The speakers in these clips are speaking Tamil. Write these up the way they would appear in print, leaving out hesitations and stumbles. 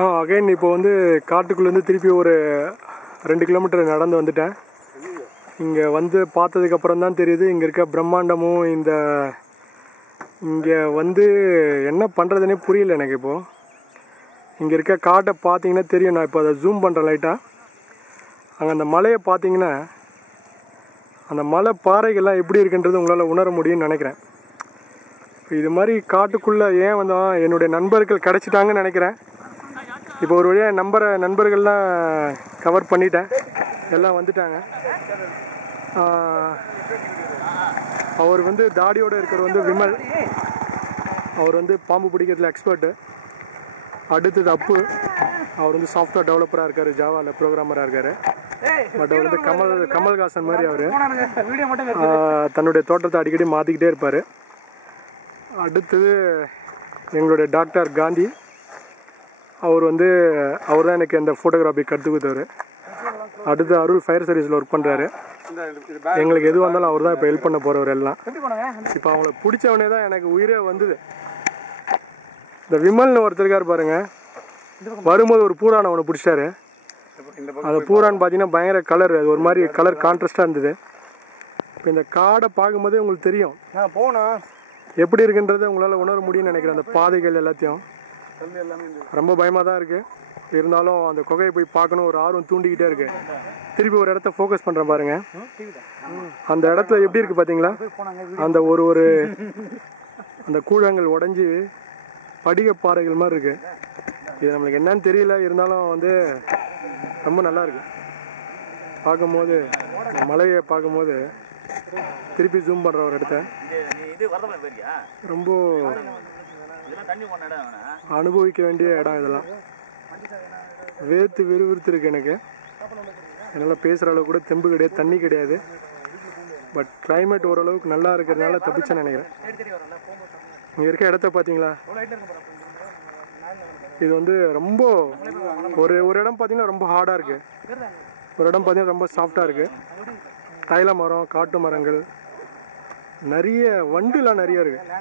அகைன் இப்போ வந்து காட்டுக்குள்ளேருந்து திருப்பி ஒரு 2 கிலோமீட்டர் நடந்து வந்துட்டேன். இங்கே வந்து பார்த்ததுக்கப்புறம் தான் தெரியுது இங்கே இருக்க பிரம்மாண்டமும் இங்கே வந்து என்ன பண்ணுறதுனே புரியல எனக்கு. இப்போது இங்கே இருக்க காட்டை பார்த்தீங்கன்னா தெரியும். நான் இப்போ அதை ஜூம் பண்ணுறேன் லைட்டாக. அங்கே அந்த மலையை பார்த்தீங்கன்னா அந்த மலை பாறைகள்லாம் எப்படி இருக்குன்றது உங்களால் உணர முடியும்னு நினைக்கிறேன். இப்போ இது மாதிரி காட்டுக்குள்ளே ஏன் வந்தோம், என்னுடைய நண்பர்கள் கிடச்சிட்டாங்கன்னு நினைக்கிறேன். இப்போ ஒரு வழியாக நண்பர்கள்லாம் கவர் பண்ணிட்டேன், எல்லாம் வந்துட்டாங்க. அவர் வந்து தாடியோடு இருக்கிறவர் வந்து விமல். அவர் வந்து பாம்பு பிடிக்கிறதுல எக்ஸ்பர்ட்டு. அடுத்தது அப்பு, அவர் வந்து சாஃப்ட்வேர் டெவலப்பராக இருக்கார், ஜாவாவில் ப்ரோக்ராமராக இருக்கார். பட் அவர் வந்து கமல்ஹாசன் மாதிரி அவர் தன்னுடைய தோட்டத்தை அடிக்கடி மாற்றிக்கிட்டே இருப்பார். அடுத்தது எங்களுடைய டாக்டர் காந்தி. அவர் தான் எனக்கு இந்த ஃபோட்டோகிராஃபி கற்றுக் கொடுத்தவர். அடுத்து அருள் ஃபயர் சர்வீஸில் ஒர்க் பண்ணுறாரு. எங்களுக்கு எது வந்தாலும் அவர் தான் இப்போ ஹெல்ப் பண்ண போகிறவர் எல்லாம். இப்போ அவங்கள பிடிச்சவனே தான் எனக்கு உயிரே வந்தது. இந்த விமல்னு ஒருத்தர் இருக்கார் பாருங்க, வரும்போது ஒரு பூரான் அவனை பிடிச்சிட்டாரு. அந்த பூரான்னு பார்த்தீங்கன்னா பயங்கர கலர், அது ஒரு மாதிரி கலர் கான்ட்ராஸ்டாக இருந்தது. இப்போ இந்த காடை பார்க்கும்போதே உங்களுக்கு தெரியும் எப்படி இருக்குன்றது உங்களால் உணர முடியும்னு நினைக்கிறேன். அந்த பாதைகள் எல்லாத்தையும் ரொம்ப பயமாக தான் இருக்குது. இருந்தாலும் அந்த குகையை போய் பார்க்கணும் ஒரு ஆர்வம் தூண்டிக்கிட்டே இருக்கு. திருப்பி ஒரு இடத்த ஃபோக்கஸ் பண்ணுறேன் பாருங்க. அந்த இடத்துல எப்படி இருக்குது பார்த்தீங்களா, அந்த ஒரு அந்த கூழாங்கல் உடஞ்சி படிக பாறைகள் மாதிரி இருக்குது. இது நம்மளுக்கு என்னன்னு தெரியல, இருந்தாலும் ரொம்ப நல்லா இருக்கு பார்க்கும்போது. மலையை பார்க்கும்போது திருப்பி ஜூம் பண்ணுற ஒரு இடத்த ரொம்ப அனுபவிக்க வேண்டிய இடம். இதெல்லாம் வேர்த்து விறுவிறுத்து இருக்கு எனக்கு. என்னால் பேசுகிற அளவுக்கு கூட தெம்பு கிடையாது, தண்ணி கிடையாது. பட் கிளைமேட் ஓரளவுக்கு நல்லா இருக்கிறதுனால தப்பிச்சேன்னு நினைக்கிறேன். இங்கே இருக்க இடத்த பார்த்தீங்களா, இது ரொம்ப ஒரு இடம் பார்த்தீங்கன்னா ரொம்ப ஹார்டாக இருக்குது, ஒரு இடம் பார்த்தீங்கன்னா ரொம்ப சாஃப்டாக இருக்குது. தைல மரம், காட்டு மரங்கள், நிறைய வண்டுலாம் நிறைய இருக்குது.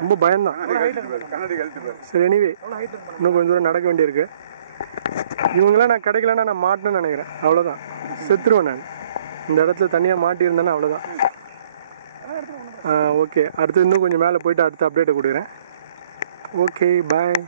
ரொம்ப பயம்தான். சரி, எனிவே இன்னும் கொஞ்சம் தூரம் நடக்க வேண்டியிருக்கு. இவங்களாம் நான் கிடைக்கலன்னா நான் மாட்டேன்னு நினைக்கிறேன். அவ்வளோதான், செத்துருவேன் நான். இந்த இடத்துல தனியாக மாட்டியிருந்தேன்னா அவ்வளோதான். ஓகே, அடுத்து இன்னும் கொஞ்சம் மேலே போயிட்டு அடுத்த அப்டேட்டை கொடுக்குறேன். ஓகே, பாய்.